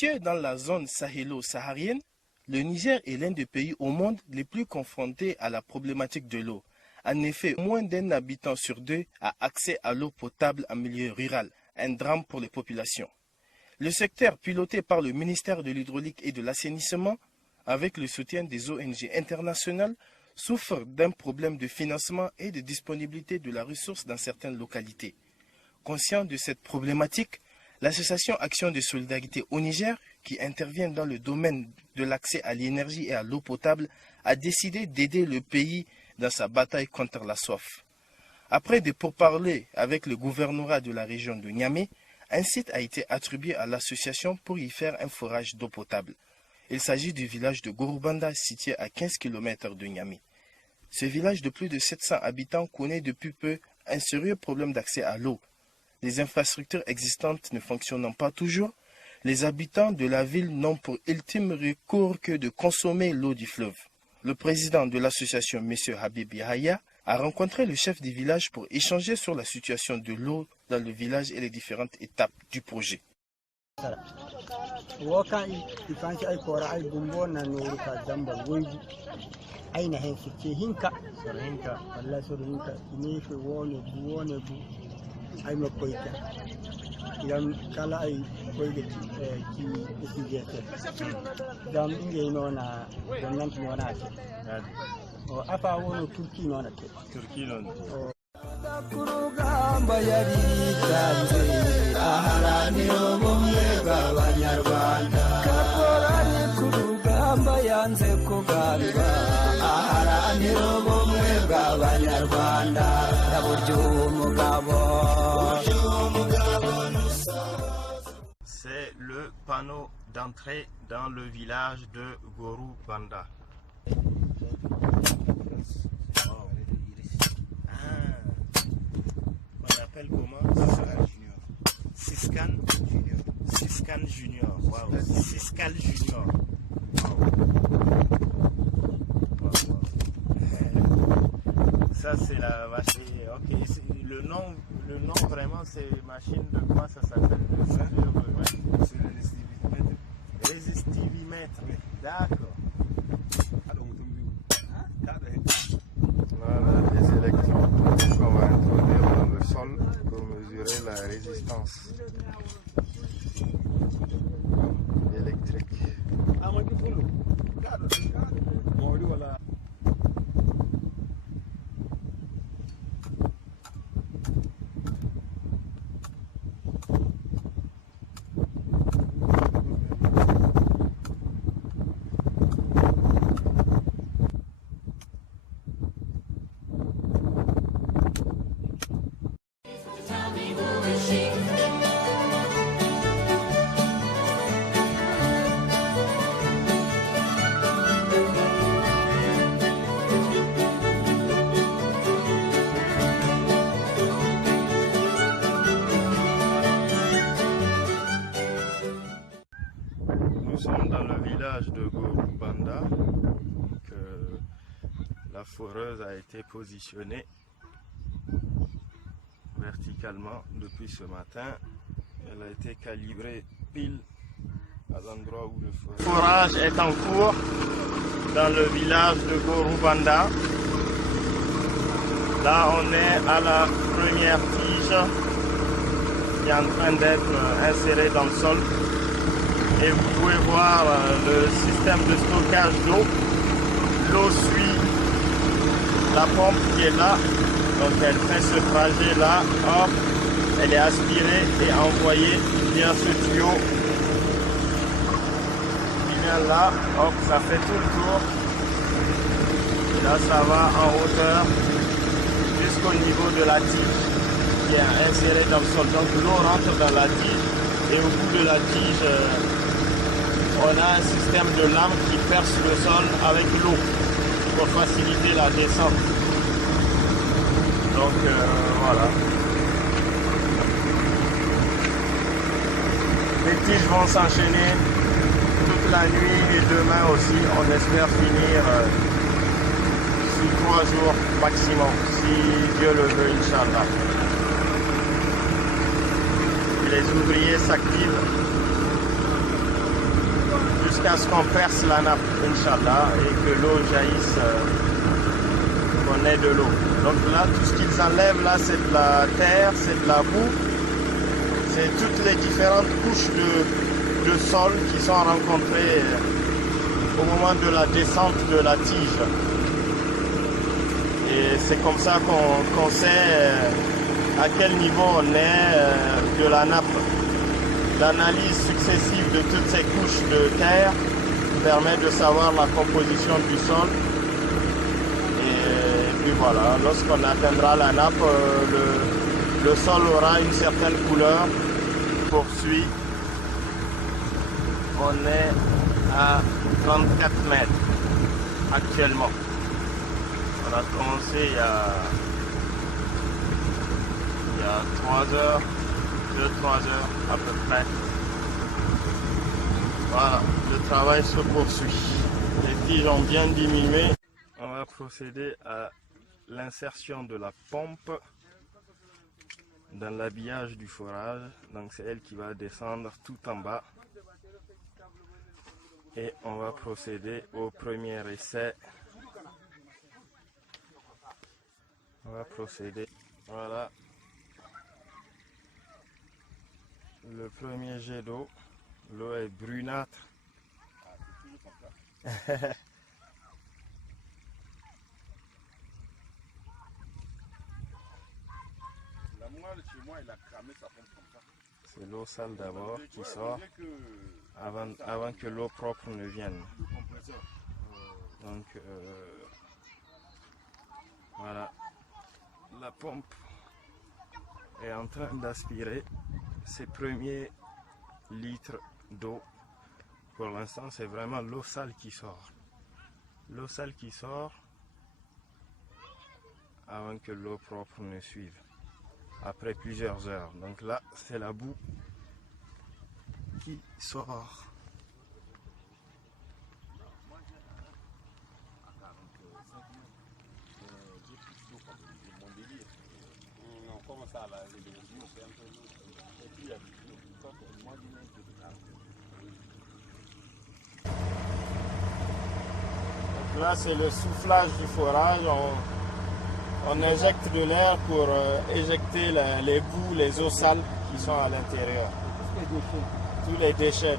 Situé dans la zone sahélo-saharienne, le Niger est l'un des pays au monde les plus confrontés à la problématique de l'eau. En effet, moins d'un habitant sur deux a accès à l'eau potable en milieu rural, un drame pour les populations. Le secteur piloté par le ministère de l'Hydraulique et de l'Assainissement, avec le soutien des ONG internationales, souffre d'un problème de financement et de disponibilité de la ressource dans certaines localités. Conscient de cette problématique, l'association Action de Solidarité au Niger, qui intervient dans le domaine de l'accès à l'énergie et à l'eau potable, a décidé d'aider le pays dans sa bataille contre la soif. Après des pourparlers avec le gouvernorat de la région de Niamey, un site a été attribué à l'association pour y faire un forage d'eau potable. Il s'agit du village de Gorubanda, situé à 15 km de Niamey. Ce village de plus de 700 habitants connaît depuis peu un sérieux problème d'accès à l'eau. Les infrastructures existantes ne fonctionnant pas toujours, les habitants de la ville n'ont pour ultime recours que de consommer l'eau du fleuve. Le président de l'association, M. Habib Yahya, a rencontré le chef du village pour échanger sur la situation de l'eau dans le village et les différentes étapes du projet. C'est le panneau d'entrée dans le village de Gorubanda. On appelle comment? Siscan Junior. Siscan Junior. Wow. Siscal Junior. Wow. Ça c'est la machine. Ok. Le nom vraiment c'est machine de quoi ça s'appelle? C'est le résistivimètre. Résistivimètre. Oui. D'accord. Voilà les électrodes qu'on va introduire dans le sol pour mesurer la résistance électrique. Nous sommes dans le village de Gorubanda. La foreuse a été positionnée verticalement depuis ce matin. Elle a été calibrée pile à l'endroit où le forage est en cours dans le village de Gorubanda. Là, on est à la première tige qui est en train d'être insérée dans le sol. Et vous pouvez voir le système de stockage d'eau. L'eau suit la pompe qui est là. Donc elle fait ce trajet là. Hop, elle est aspirée et envoyée via ce tuyau. Il vient là. Hop, ça fait tout le tour. Et là, ça va en hauteur jusqu'au niveau de la tige qui est insérée dans le sol. Donc l'eau rentre dans la tige et au bout de la tige, on a un système de lame qui perce le sol avec l'eau pour faciliter la descente. Donc voilà. Les tiges vont s'enchaîner toute la nuit et demain aussi. On espère finir sous 3 jours maximum, si Dieu le veut, Inch'Allah. Les ouvriers s'activent jusqu'à ce qu'on perce la nappe, Inch'Allah, et que l'eau jaillisse, qu'on ait de l'eau. Donc là, tout ce qu'ils enlèvent là, c'est de la terre, c'est de la boue, c'est toutes les différentes couches de sol qui sont rencontrées au moment de la descente de la tige. Et c'est comme ça qu'on sait à quel niveau on est de la nappe. L'analyse successive de toutes ces couches de terre permet de savoir la composition du sol. Et puis voilà, lorsqu'on atteindra la nappe, le sol aura une certaine couleur. Poursuit. On est à 34 mètres actuellement. On a commencé il y a 3 heures, 2-3 heures à peu près. Voilà, le travail se poursuit. Les tiges ont bien diminué. On va procéder à l'insertion de la pompe dans l'habillage du forage. Donc c'est elle qui va descendre tout en bas. Et on va procéder au premier essai. On va procéder. Voilà. Le premier jet d'eau. L'eau est brunâtre. C'est l'eau sale d'abord qui sort avant que l'eau propre ne vienne. Donc voilà, la pompe est en train d'aspirer ses premiers litres d'eau. Pour l'instant, c'est vraiment l'eau sale qui sort. L'eau sale qui sort avant que l'eau propre ne suive. Après plusieurs heures. Donc là, c'est la boue qui sort. Donc là, c'est le soufflage du forage. On injecte de l'air pour éjecter les boues, les eaux sales qui sont à l'intérieur. Tous les déchets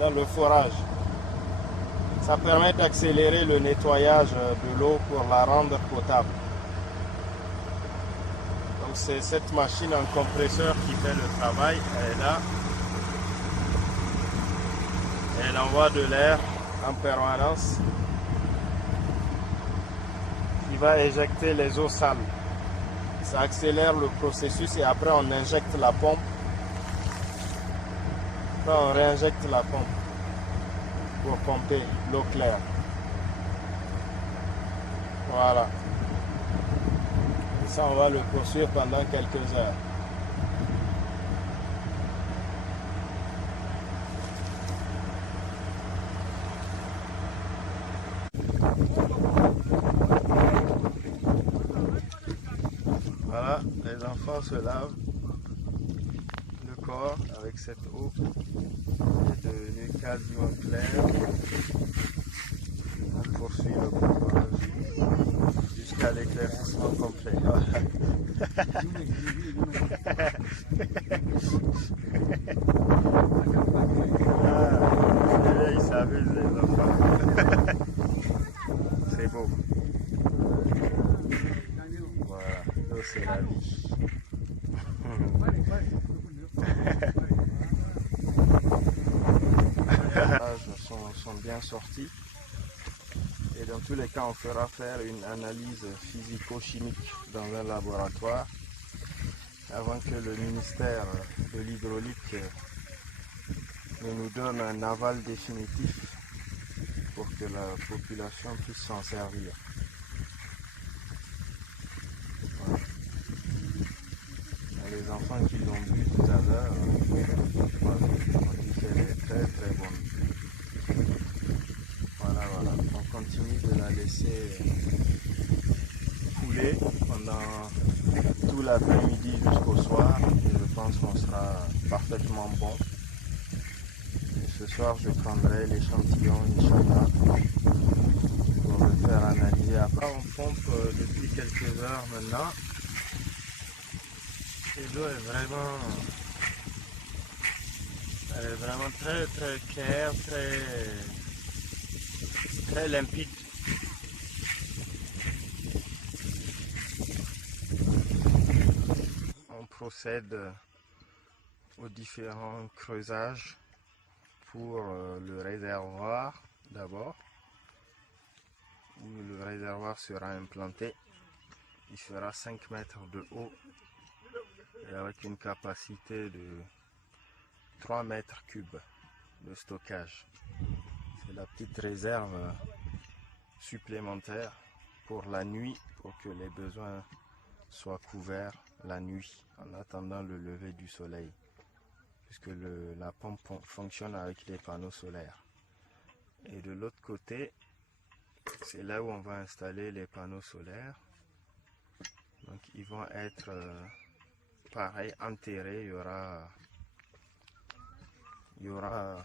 dans le forage. Ça permet d'accélérer le nettoyage de l'eau pour la rendre potable. Donc c'est cette machine en compresseur qui fait le travail. Elle est là. Elle envoie de l'air en permanence. Il va éjecter les eaux sales. Ça accélère le processus et après on injecte la pompe. Après on réinjecte la pompe pour pomper l'eau claire. Voilà. Et ça on va le poursuivre pendant quelques heures. Voilà, les enfants se lavent le corps avec cette eau qui est devenue quasiment claire. On poursuit le pompage jusqu'à l'éclaircissement complet. Ils s'amusent les enfants. C'est beau. Voilà, c'est la vie. Les sont bien sortis. Et dans tous les cas, on fera faire une analyse physico-chimique dans un laboratoire avant que le ministère de l'hydraulique ne nous donne un aval définitif pour que la population puisse s'en servir. Voilà. Les enfants qui l'ont bu tout à l'heure, on dit qu'elle est très très bonne. Voilà, on continue de la laisser couler pendant tout l'après-midi jusqu'au soir et je pense qu'on sera parfaitement bon. Et ce ce soir, je prendrai l'échantillon, Inch'Allah, pour le faire analyser. Après, on pompe depuis quelques heures maintenant. Et l'eau est vraiment très très claire, très limpide. On procède aux différents creusages pour le réservoir d'abord, où le réservoir sera implanté. Il fera 5 mètres de haut et avec une capacité de 3 mètres cubes de stockage. C'est la petite réserve supplémentaire pour la nuit, pour que les besoins soient couverts la nuit en attendant le lever du soleil, puisque la pompe fonctionne avec les panneaux solaires. Et de l'autre côté, c'est là où on va installer les panneaux solaires. Donc ils vont être pareil, enterrés. Il y aura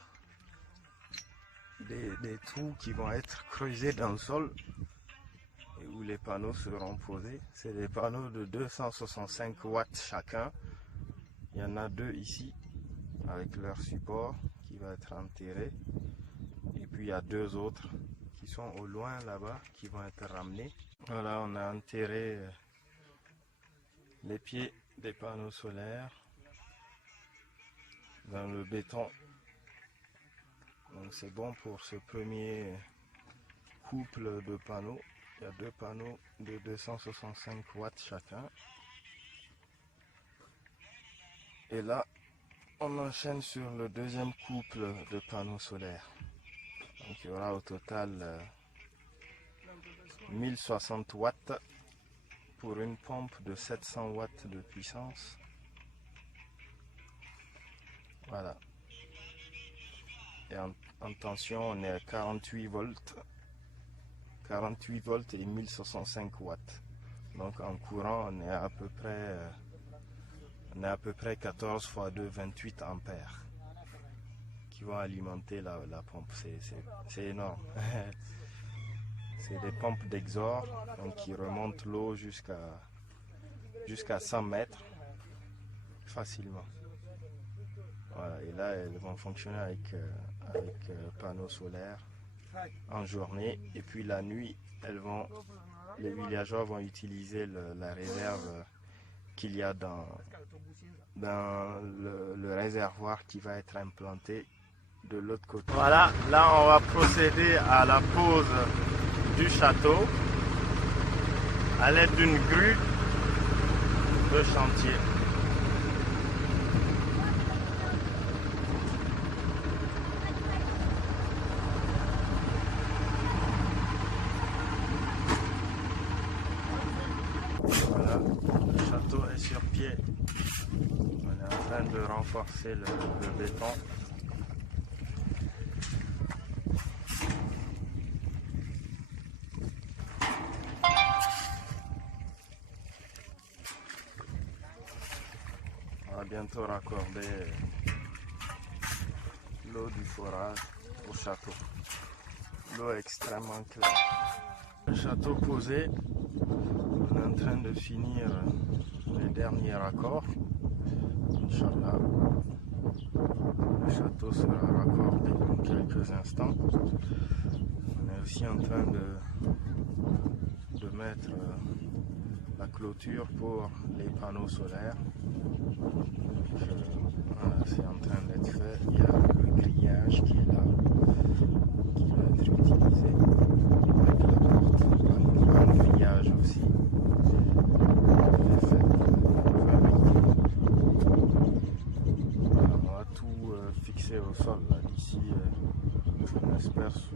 des trous qui vont être creusés dans le sol et où les panneaux seront posés. C'est des panneaux de 265 watts chacun. Il y en a 2 ici avec leur support qui va être enterré. Et puis il y a 2 autres qui sont au loin là-bas qui vont être ramenés. Voilà, on a enterré les pieds des panneaux solaires dans le béton. Donc c'est bon pour ce premier couple de panneaux. Il y a 2 panneaux de 265 watts chacun. Et là, on enchaîne sur le deuxième couple de panneaux solaires. Donc il y aura au total 1060 watts pour une pompe de 700 watts de puissance. Voilà. Et en tension, on est à 48 volts. 48 volts et 1065 watts. Donc en courant, on est à peu près 14 x 2, 28 ampères qui vont alimenter la pompe. C'est énorme. C'est des pompes d'exor qui remontent l'eau jusqu'à 100 mètres facilement. Voilà, et là, elles vont fonctionner avec panneaux solaires en journée, et puis la nuit, les villageois vont utiliser la réserve qu'il y a dans le réservoir qui va être implanté de l'autre côté. Voilà, là on va procéder à la pose du château à l'aide d'une grue de chantier. Voilà, le château est sur pied. On est en train de renforcer le béton. On va bientôt raccorder l'eau du forage au château. L'eau est extrêmement claire. Le château posé, on est en train de finir les derniers raccords. Inch'Allah, le château sera raccordé dans quelques instants. On est aussi en train de mettre la clôture pour les panneaux solaires. Voilà, c'est en train d'être fait. Il y a le grillage qui est là, qui va être utilisé avec la porte, un grillage aussi. Voilà, on va tout fixer au sol là, d'ici, on espère sous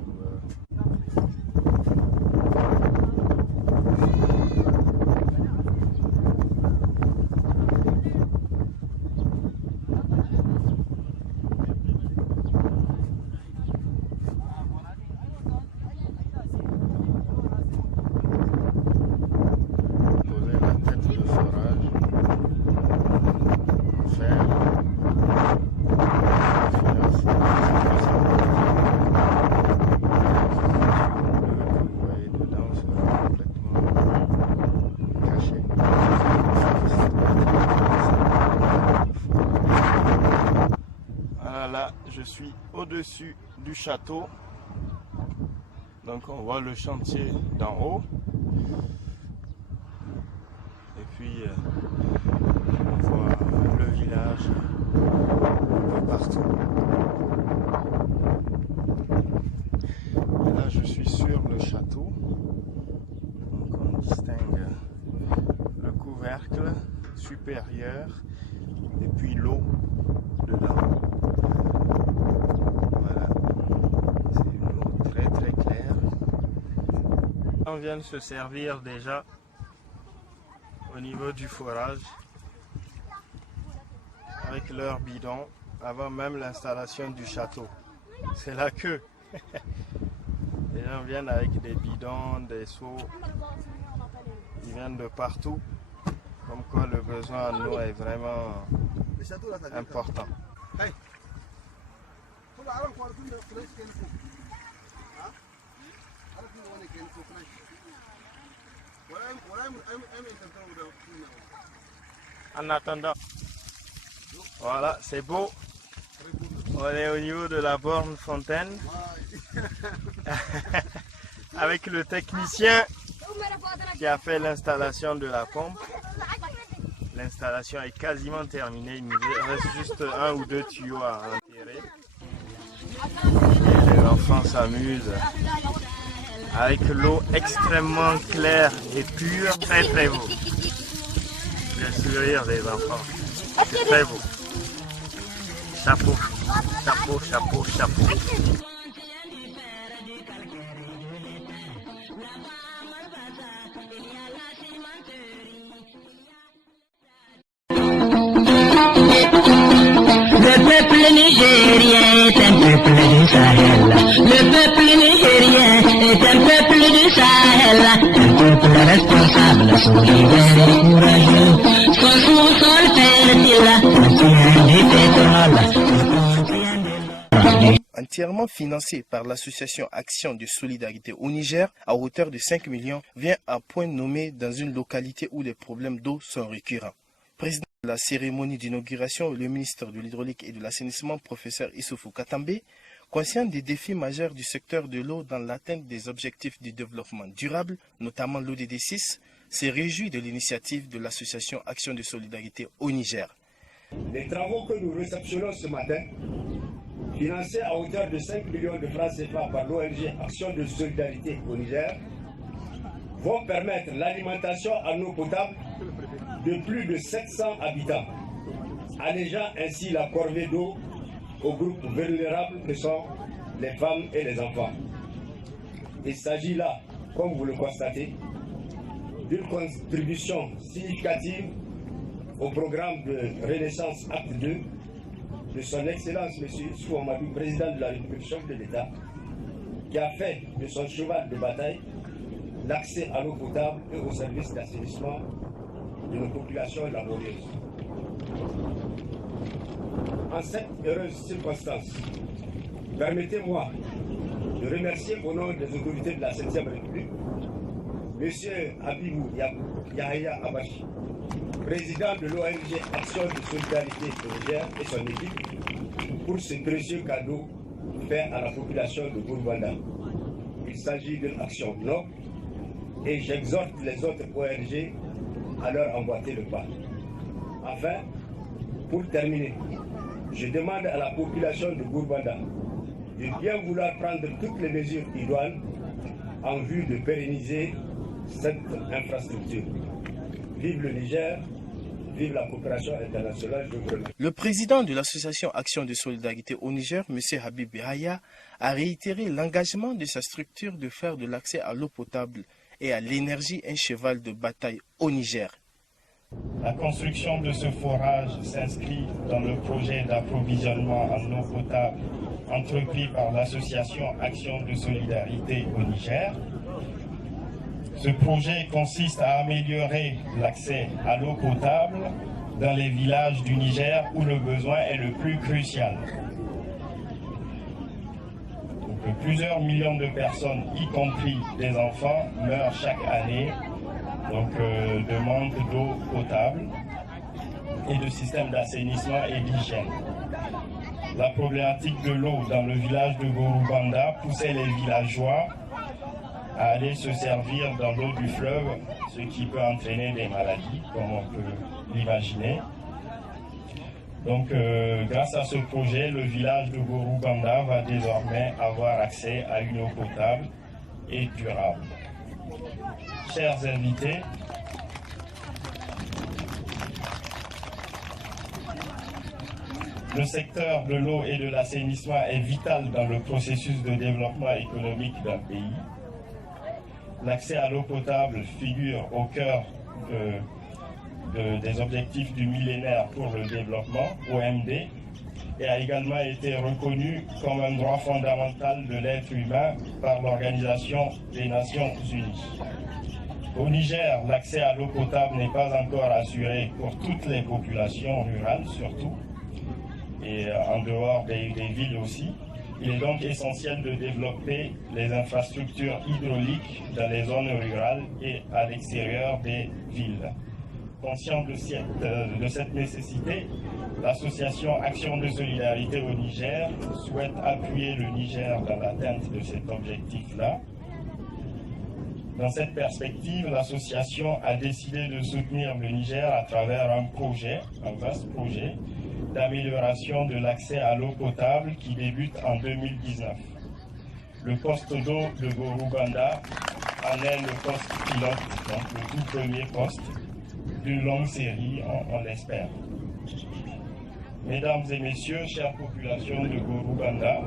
Là, je suis au-dessus du château. Donc on voit le chantier d'en haut. Et puis on voit le village partout. Et là, je suis sur le château. Donc on distingue le couvercle supérieur et puis l'eau dedans. Voilà, c'est une eau très très claire. On vient de se servir déjà au niveau du forage avec leur bidon avant même l'installation du château. C'est la queue. Les gens viennent avec des bidons, des seaux. Ils viennent de partout. Comme quoi le besoin en eau est vraiment important. En attendant, voilà, c'est beau. On est au niveau de la borne fontaine avec le technicien qui a fait l'installation de la pompe. L'installation est quasiment terminée, il nous reste juste 1 ou 2 tuyaux à enterrer. Et les enfants s'amusent avec l'eau extrêmement claire et pure, très très beau. Le sourire des enfants, c'est très beau. Chapeau, chapeau, chapeau, chapeau. Le peuple nigérien est un peuple du Sahel. Le peuple nigérien est un peuple du Sahel. Un peuple responsable, solidaire et courageux. Son sous-sol fertile contient du pétrole. Entièrement financé par l'association Action de Solidarité au Niger, à hauteur de 5 millions, vient à point nommé dans une localité où les problèmes d'eau sont récurrents. Président de la cérémonie d'inauguration, le ministre de l'Hydraulique et de l'Assainissement, professeur Issoufou Katambe, conscient des défis majeurs du secteur de l'eau dans l'atteinte des objectifs du développement durable, notamment l'ODD 6, s'est réjoui de l'initiative de l'association Action de Solidarité au Niger. Les travaux que nous réceptionnons ce matin, financés à hauteur de 5 millions de francs CFA par l'ONG Action de Solidarité au Niger, vont permettre l'alimentation en eau potable de plus de 700 habitants, allégeant ainsi la corvée d'eau aux groupes vulnérables que sont les femmes et les enfants. Il s'agit là, comme vous le constatez, d'une contribution significative au programme de Renaissance Acte 2 de son Excellence M. Issou Mahamadou, président de la République, chef de l'État, qui a fait de son cheval de bataille l'accès à l'eau potable et aux services d'assainissement de nos populations laborieuses. En cette heureuse circonstance, permettez-moi de remercier au nom des autorités de la 7e République, M. Habibou Yahya Abachi, président de l'ONG Action de Solidarité au Niger et son équipe, pour ce précieux cadeau fait à la population de Bourbanda. Il s'agit d'une action noble et j'exhorte les autres ONG à leur emboîter le pas. Enfin, pour terminer, je demande à la population de Bourbanda de bien vouloir prendre toutes les mesures idoines en vue de pérenniser cette infrastructure. Vive le Niger, vive la coopération internationale. Le président de l'association Action de Solidarité au Niger, M. Habib Yahya, a réitéré l'engagement de sa structure de faire de l'accès à l'eau potable et à l'énergie un cheval de bataille au Niger. La construction de ce forage s'inscrit dans le projet d'approvisionnement en eau potable entrepris par l'association Action de Solidarité au Niger. Ce projet consiste à améliorer l'accès à l'eau potable dans les villages du Niger où le besoin est le plus crucial. Donc, plusieurs millions de personnes, y compris des enfants, meurent chaque année de manque d'eau potable et de systèmes d'assainissement et d'hygiène. la problématique de l'eau dans le village de Gorubanda poussait les villageois à aller se servir dans l'eau du fleuve, ce qui peut entraîner des maladies, comme on peut l'imaginer. Donc, grâce à ce projet, le village de Gorubanda va désormais avoir accès à une eau potable et durable. Chers invités, le secteur de l'eau et de l'assainissement est vital dans le processus de développement économique d'un pays. L'accès à l'eau potable figure au cœur des objectifs du millénaire pour le développement, OMD, et a également été reconnu comme un droit fondamental de l'être humain par l'Organisation des Nations Unies. Au Niger, l'accès à l'eau potable n'est pas encore assuré pour toutes les populations rurales, surtout, et en dehors des villes aussi. Il est donc essentiel de développer les infrastructures hydrauliques dans les zones rurales et à l'extérieur des villes. Conscient de cette nécessité, l'association Action de solidarité au Niger souhaite appuyer le Niger dans l'atteinte de cet objectif-là. Dans cette perspective, l'association a décidé de soutenir le Niger à travers un vaste projet, d'amélioration de l'accès à l'eau potable qui débute en 2019. Le poste d'eau de Gorubanda en est le poste pilote, donc le tout premier poste d'une longue série, on l'espère. Mesdames et messieurs, chères populations de Gorubanda,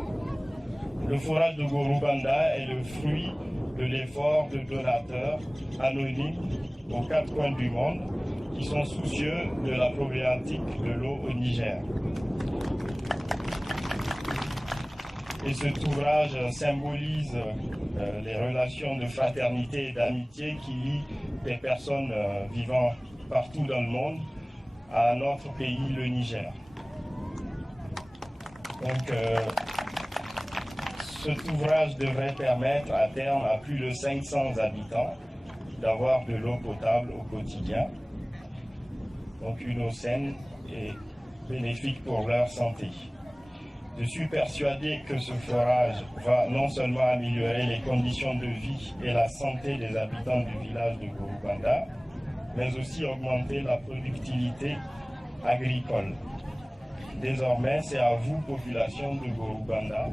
le forage de Gorubanda est le fruit de l'effort de donateurs anonymes aux 4 coins du monde qui sont soucieux de la problématique de l'eau au Niger. Et cet ouvrage symbolise les relations de fraternité et d'amitié qui lient des personnes vivant partout dans le monde à notre pays, le Niger. Donc, cet ouvrage devrait permettre à terme à plus de 500 habitants d'avoir de l'eau potable au quotidien. Donc une eau saine et bénéfique pour leur santé. Je suis persuadé que ce forage va non seulement améliorer les conditions de vie et la santé des habitants du village de Gorubanda, mais aussi augmenter la productivité agricole. Désormais, c'est à vous, population de Gorubanda,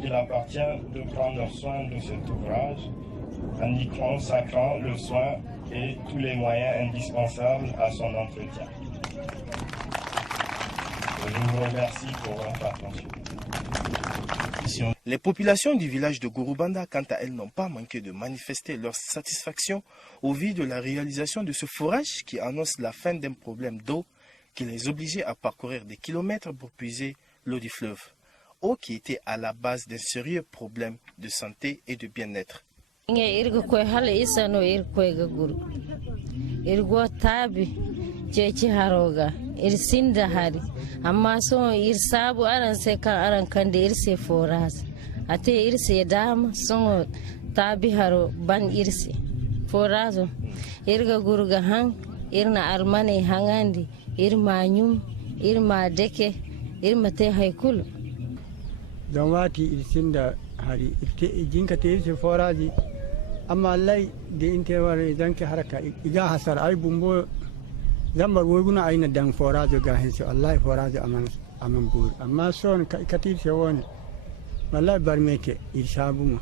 qu'il appartient de prendre soin de cet ouvrage en y consacrant le soin et tous les moyens indispensables à son entretien. Je vous remercie pour votre attention. Les populations du village de Gorubanda, quant à elles, n'ont pas manqué de manifester leur satisfaction au vu de la réalisation de ce forage qui annonce la fin d'un problème d'eau qui les obligeait à parcourir des kilomètres pour puiser l'eau du fleuve. Eau qui était à la base d'un sérieux problème de santé et de bien-être. Irsinda hari amma so irsabu aran se kan aran kande irse foras ate irse dam so tabi haro ban irse forazo irga gurga han irna armane hangandi irma nyum irma deke irma te haykul don wati irsinda hari jinka te irse foraji amma lay de inte ware danke haraka iga hasar ay bumbo zambar woguna aina dan forajo ga henso wallahi forajo aman bur amma son katir se woni wallahi barmeke irsabuma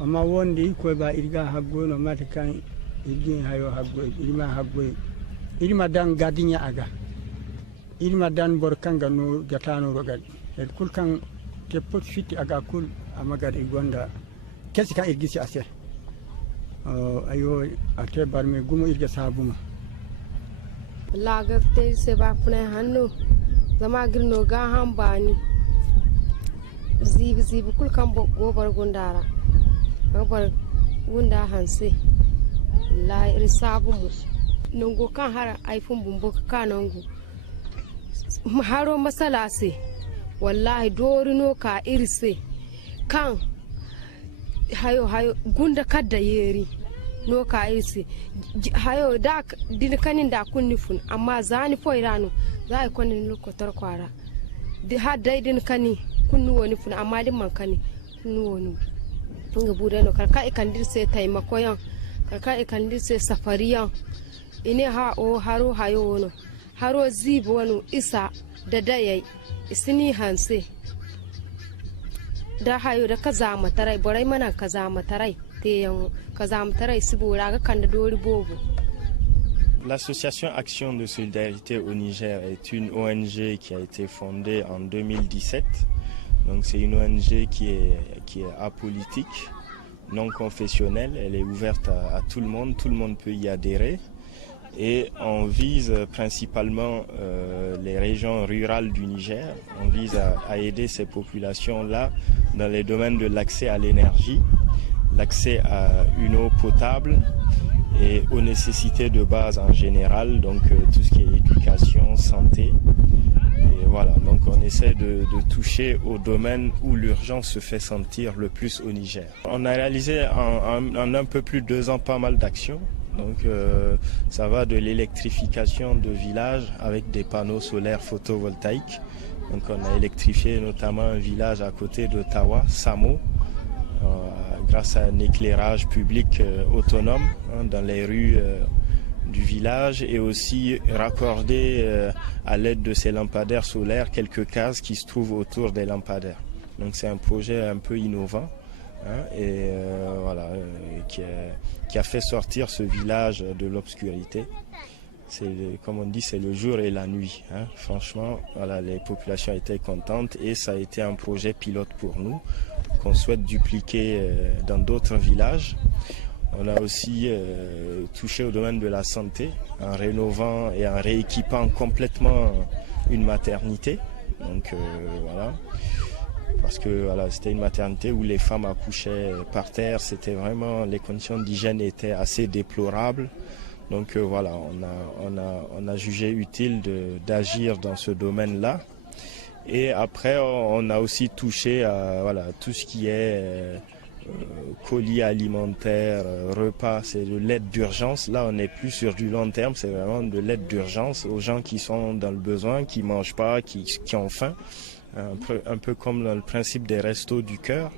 amma wondi ko ba irga haggono mata kan irgi hayo haggo irma dan gadinya aga irma dan borkanga no gatano rogal el kul kan te pot fiti aga kul amagar igonda kesi kan irgisi ase ayo ate barme gumo irga sabuma lagate se ba pune hanno zama girno ga hambani zibi kul kan gobar gundara gobar gunda hanse la risabu mu nongo kan hara aifun bumbo kanongo haro masala se wallahi dorino ka irse kan hayo gunda kadda yeri no ka irse hayo da din kanin da kunni fun amma zani fo irano za ai konin lokotar kwara di ha dai din kani kunnu woni funa amma din man kani kunnu woni tunga bude no karka e kandir se taimako yan karka e kandir se safariyan ine ha o haro hayo wono haro zibo wono isa da dayai isini hanse da hayo da kaza matarai borai mana kaza matarai te yan kaza matarai sibura ga kanda dori bobo. L'association Action de Solidarité au Niger est une ONG qui a été fondée en 2017. Donc c'est une ONG qui est apolitique, non confessionnelle, elle est ouverte à tout le monde peut y adhérer. Et on vise principalement les régions rurales du Niger. On vise à aider ces populations-là dans les domaines de l'accès à l'énergie, l'accès à une eau potable et aux nécessités de base en général, donc tout ce qui est éducation, santé. Et voilà, donc on essaie de toucher aux domaines où l'urgence se fait sentir le plus au Niger. On a réalisé en un peu plus de 2 ans pas mal d'actions. Donc ça va de l'électrification de villages avec des panneaux solaires photovoltaïques. Donc on a électrifié notamment un village à côté d'Ottawa, Samo, grâce à un éclairage public autonome dans les rues du village, et aussi raccordé à l'aide de ces lampadaires solaires quelques cases qui se trouvent autour des lampadaires. Donc c'est un projet un peu innovant. Et voilà, qui a fait sortir ce village de l'obscurité. Comme on dit, c'est le jour et la nuit. Franchement, voilà, les populations étaient contentes et ça a été un projet pilote pour nous qu'on souhaite dupliquer dans d'autres villages. On a aussi touché au domaine de la santé en rénovant et en rééquipant complètement une maternité. Donc voilà. Parce que voilà, c'était une maternité où les femmes accouchaient par terre, c'était vraiment, les conditions d'hygiène étaient assez déplorables. Donc voilà, on a jugé utile d'agir dans ce domaine-là. Et après, on a aussi touché à voilà, tout ce qui est colis alimentaires, repas, c'est de l'aide d'urgence. Là, on n'est plus sur du long terme, c'est vraiment de l'aide d'urgence aux gens qui sont dans le besoin, qui ne mangent pas, qui ont faim. Un peu comme dans le principe des restos du cœur.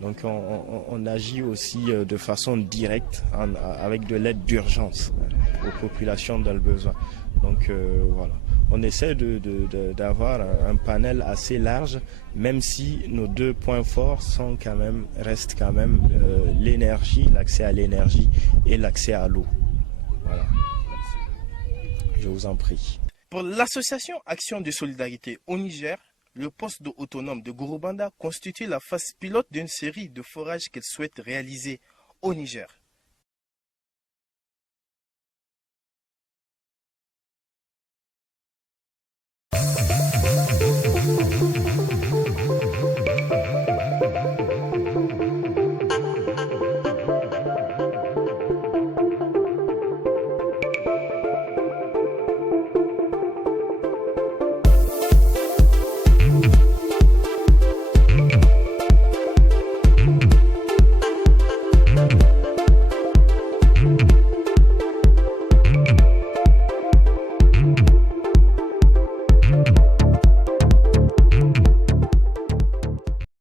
Donc on agit aussi de façon directe avec de l'aide d'urgence aux populations dans le besoin. Donc voilà, on essaie d'avoir un panel assez large, même si nos 2 points forts restent quand même l'énergie, l'accès à l'énergie et l'accès à l'eau. Voilà. Je vous en prie. Pour l'association Action de Solidarité au Niger, le poste d'eau autonome de Gorobanda constitue la phase pilote d'une série de forages qu'elle souhaite réaliser au Niger.